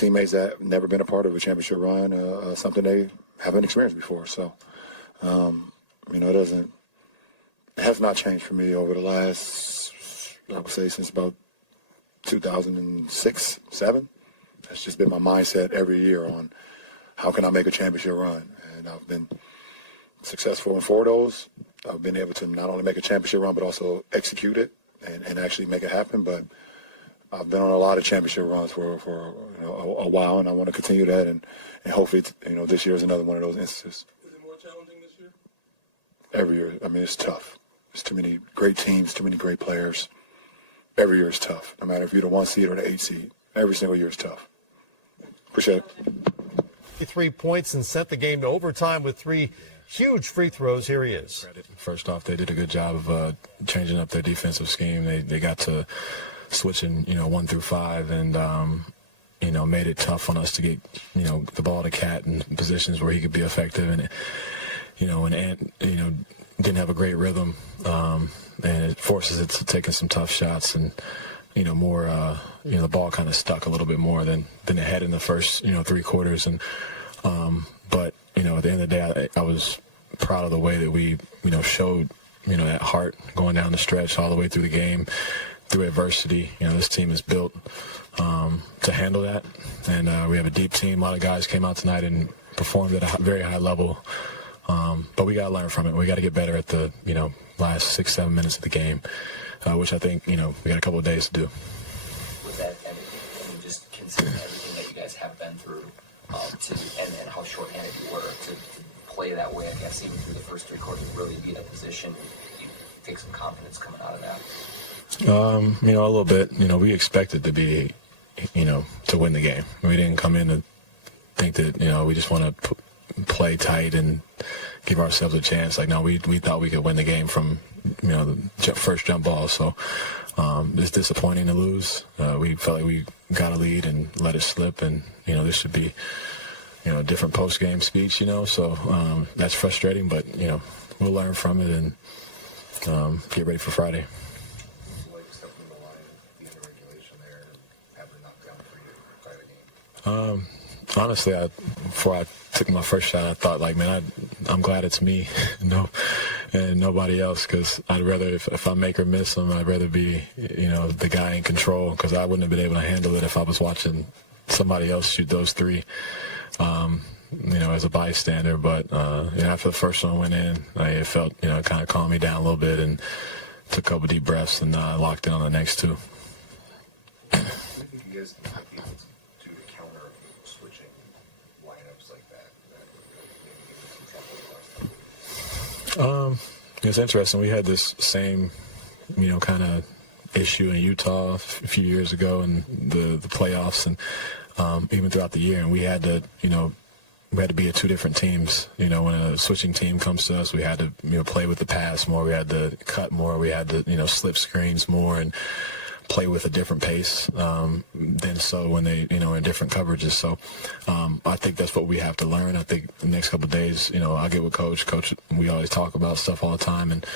teammates that have never been a part of a championship run, something they haven't experienced before. So, it has not changed for me over the last, I would say, since about 2006, 7. That's just been my mindset every year on how can I make a championship run. And I've been successful in 4 of those. I've been able to not only make a championship run, but also execute it and actually make it happen. But I've been on a lot of championship runs for a while, and I want to continue that. And hopefully, this year is another one of those instances. Is it more challenging this year? Every year. I mean, it's tough. There's too many great teams, too many great players. Every year is tough, no matter if you're the 1 seed or the 8 seed. Every single year is tough. Appreciate it. 3 points and sent the game to overtime with 3 huge free throws. Here he is. First off, they did a good job of changing up their defensive scheme. They got to switching, 1 through 5, and made it tough on us to get, the ball to Cat in positions where he could be effective, and didn't have a great rhythm, and it forces it to taking some tough shots, and more, the ball kind of stuck a little bit more than it had in the first, 3 quarters, and but at the end of the day, I was proud of the way that we, showed, that heart going down the stretch all the way through the game, through adversity. This team is built to handle that, and we have a deep team. A lot of guys came out tonight and performed at a very high level, but we got to learn from it. We got to get better at the, last 6-7 minutes of the game, which I think, we got a couple of days to do. Was that everything? Just considering everything that you guys have been through, and how shorthanded you were to play that way, I guess, even through the first 3 quarters, really be in a position, you take some confidence coming out of that? A little bit. We expected to be, to win the game. We didn't come in to think that, we just want to play tight and give ourselves a chance. No, we thought we could win the game from, the first jump ball. So it's disappointing to lose. We felt like we got a lead and let it slip, and, this should be, a different post-game speech, So that's frustrating, but, we'll learn from it and get ready for Friday. Honestly, before I took my first shot, I thought, I'm glad it's me, and nobody else, because I'd rather, if I make or miss them, I'd rather be, the guy in control, because I wouldn't have been able to handle it if I was watching somebody else shoot those 3, as a bystander. But, after the first one went in, it felt, it kind of calmed me down a little bit, and took a couple deep breaths, and locked in on the next 2. It's interesting. We had this same, kind of issue in Utah a few years ago in the playoffs, and even throughout the year. And we had to, be at 2 different teams. When a switching team comes to us, we had to, play with the pass more. We had to cut more. We had to, slip screens more and play with a different pace than so when they, in different coverages. So I think that's what we have to learn. I think the next couple of days, I'll get with Coach. Coach, we always talk about stuff all the time, and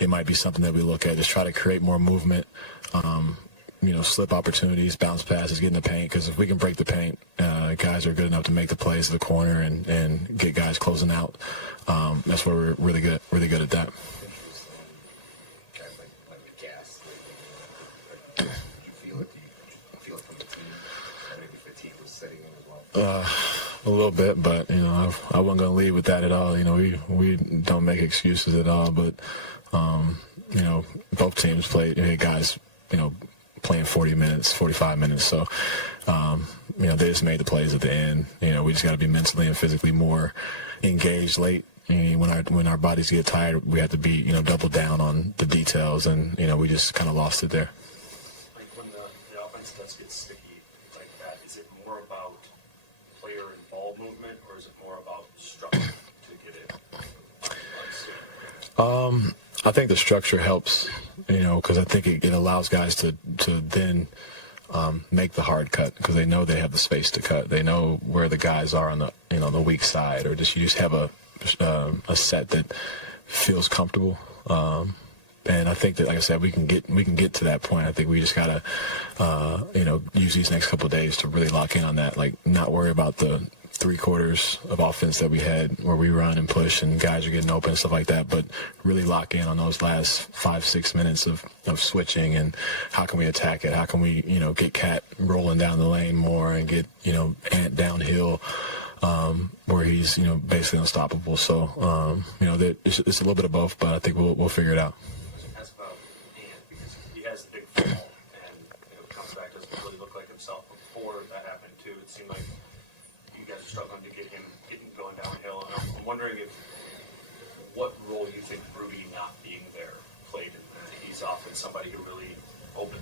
it might be something that we look at, just try to create more movement, slip opportunities, bounce passes, get in the paint, because if we can break the paint, guys are good enough to make the plays to the corner and get guys closing out. That's where we're really good at that. A little bit, but I wasn't going to lead with that at all. We don't make excuses at all, but both teams played. Guys, playing 40 minutes, 45 minutes. So they just made the plays at the end. We just got to be mentally and physically more engaged late. When our bodies get tired, we have to be double down on the details, and we just kind of lost it there. When the offense does get sticky like that, is it more about player and ball movement, or is it more about structure to get it? I think the structure helps, because I think it allows guys to then make the hard cut, because they know they have the space to cut. They know where the guys are on the the weak side, or you just have a set that feels comfortable, And I think that, like I said, we can get to that point. I think we just gotta, use these next couple of days to really lock in on that. Like, not worry about the 3 quarters of offense that we had where we run and push and guys are getting open and stuff like that, but really lock in on those last 5-6 minutes of switching and how can we attack it? How can we, get Cat rolling down the lane more and get, Ant downhill where he's, basically unstoppable. So, it's a little bit of both, but I think we'll figure it out. That's about Ant because he has the big fall and comes back, doesn't really look like himself. Before that happened too, it seemed like you guys are struggling to get him going downhill. And I'm wondering what role you think Rudy not being there played in that. He's often somebody who really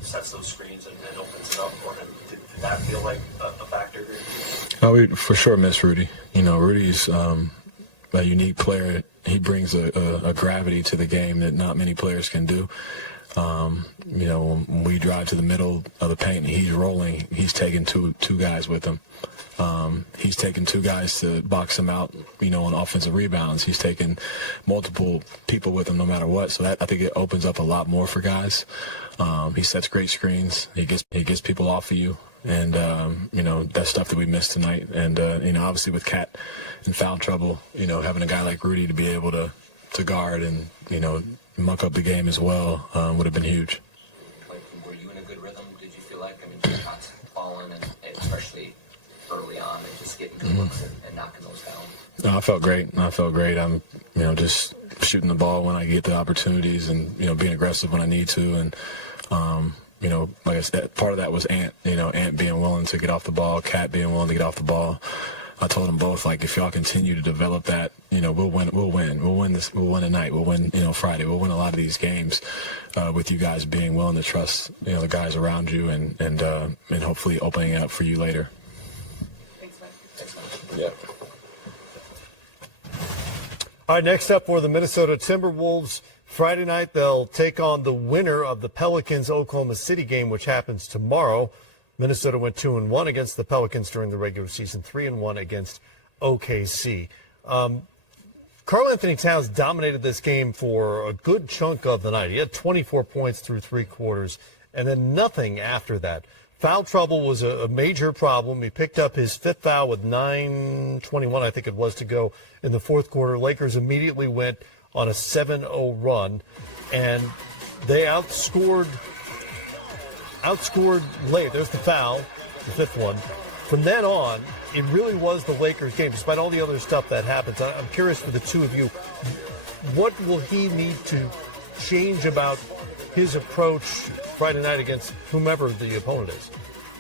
sets those screens and opens it up for him. Did that feel like a factor here? Oh, we for sure miss Rudy. Rudy's a unique player. He brings a gravity to the game that not many players can do. When we drive to the middle of the paint and he's rolling, he's taking two guys with him. He's taking 2 guys to box him out, on offensive rebounds. He's taking multiple people with him no matter what. So that, I think it opens up a lot more for guys. He sets great screens. He gets people off of you. And, that's stuff that we missed tonight. And, obviously with Cat in foul trouble, having a guy like Rudy to be able to guard and, muck up the game as well would have been huge. Were you in a good rhythm? Did you feel like, your shots falling, and especially early on, and just getting good looks and knocking those down? No, I felt great. I'm, just shooting the ball when I get the opportunities and, being aggressive when I need to. And, like I said, part of that was Ant, Ant being willing to get off the ball, Cat being willing to get off the ball. I told them both, like, if y'all continue to develop that, we'll win tonight. We'll win, Friday. We'll win a lot of these games with you guys being willing to trust, the guys around you and hopefully opening it up for you later. Thanks, man. Yeah. All right, next up for the Minnesota Timberwolves. Friday night, they'll take on the winner of the Pelicans-Oklahoma City game, which happens tomorrow. Minnesota went 2-1 against the Pelicans during the regular season, 3-1 against OKC. Karl-Anthony Towns dominated this game for a good chunk of the night. He had 24 points through 3 quarters, and then nothing after that. Foul trouble was a major problem. He picked up his 5th foul with 9:21, I think it was, to go in the 4th quarter. Lakers immediately went on a 7-0 run, and they outscored late. There's the foul, the 5th one. From then on, it really was the Lakers' game, despite all the other stuff that happens. I'm curious for the two of you, what will he need to change about his approach Friday night against whomever the opponent is?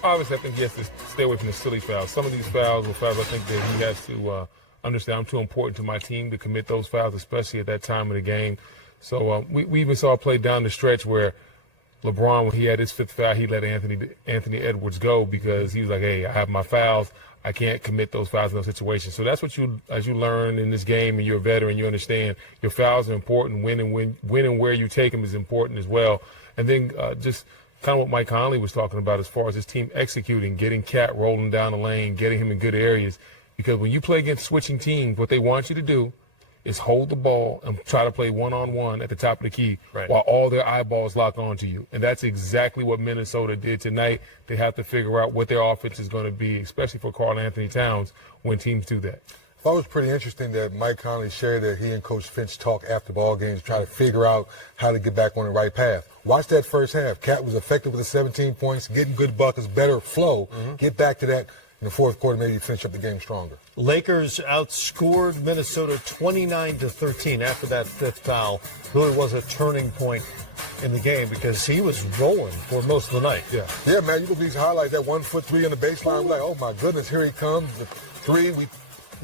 Obviously, I think he has to stay away from the silly fouls. Some of these fouls are fouls I think that he has to understand. I'm too important to my team to commit those fouls, especially at that time of the game. So we even saw a play down the stretch where LeBron, when he had his 5th foul, he let Anthony Edwards go because he was like, hey, I have my fouls. I can't commit those fouls in those situations. So that's what as you learn in this game and you're a veteran, you understand your fouls are important. When and where you take them is important as well. And then just kind of what Mike Conley was talking about as far as his team executing, getting Cat rolling down the lane, getting him in good areas. Because when you play against switching teams, what they want you to do is hold the ball and try to play one-on-one at the top of the key while all their eyeballs lock onto you. And that's exactly what Minnesota did tonight. They have to figure out what their offense is going to be, especially for Karl-Anthony Towns, when teams do that. I thought it was pretty interesting that Mike Conley shared that he and Coach Finch talk after ball games, try to figure out how to get back on the right path. Watch that first half. Cat was effective with the 17 points, getting good buckets, better flow. Get back to that in the 4th quarter, maybe finish up the game stronger. Lakers outscored Minnesota 29-13 after that 5th foul. Really was a turning point in the game because he was rolling for most of the night. Yeah, man, you look at these highlights, that 1-foot 3 on the baseline, we're like, oh my goodness, here he comes. The 3,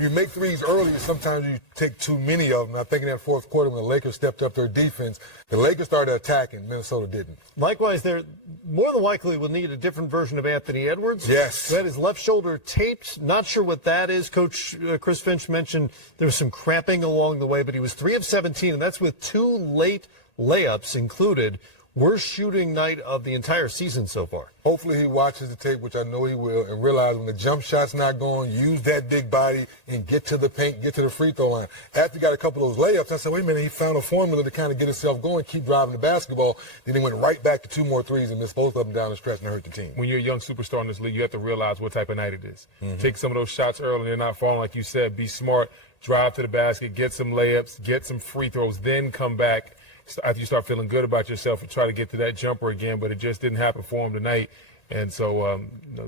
you make threes early, and sometimes you take too many of them. I think in that 4th quarter when the Lakers stepped up their defense, the Lakers started attacking. Minnesota didn't. Likewise, they're more than likely will need a different version of Anthony Edwards. Yes. Who had his left shoulder taped. Not sure what that is. Coach Chris Finch mentioned there was some cramping along the way, but he was 3 of 17, and that's with 2 late layups included, worst shooting night of the entire season so far. Hopefully he watches the tape, which I know he will, and realize when the jump shot's not going, use that big body and get to the paint, get to the free throw line. After he got a couple of those layups, I said, wait a minute, he found a formula to kind of get himself going, keep driving the basketball. Then he went right back to 2 more threes and missed both of them down the stretch and hurt the team. When you're a young superstar in this league, you have to realize what type of night it is. Take some of those shots early, and they're not falling, like you said. Be smart, drive to the basket, get some layups, get some free throws, then come back after you start feeling good about yourself and try to get to that jumper again, but it just didn't happen for him tonight. And so,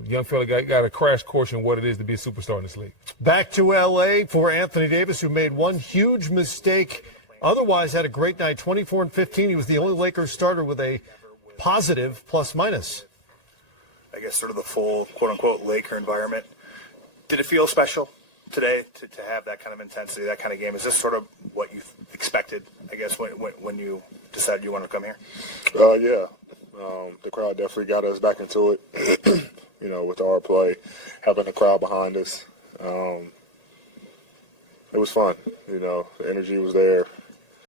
young fella got a crash course in what it is to be a superstar in this league. Back to L.A. for Anthony Davis, who made one huge mistake. Otherwise, had a great night, 24 and 15. He was the only Lakers starter with a positive plus-minus. I guess sort of the full quote-unquote Laker environment. Did it feel special today to have that kind of intensity, that kind of game? Is this sort of what you expected, I guess, when you decided you wanted to come here? Yeah. The crowd definitely got us back into it, with our play, having the crowd behind us. It was fun, the energy was there.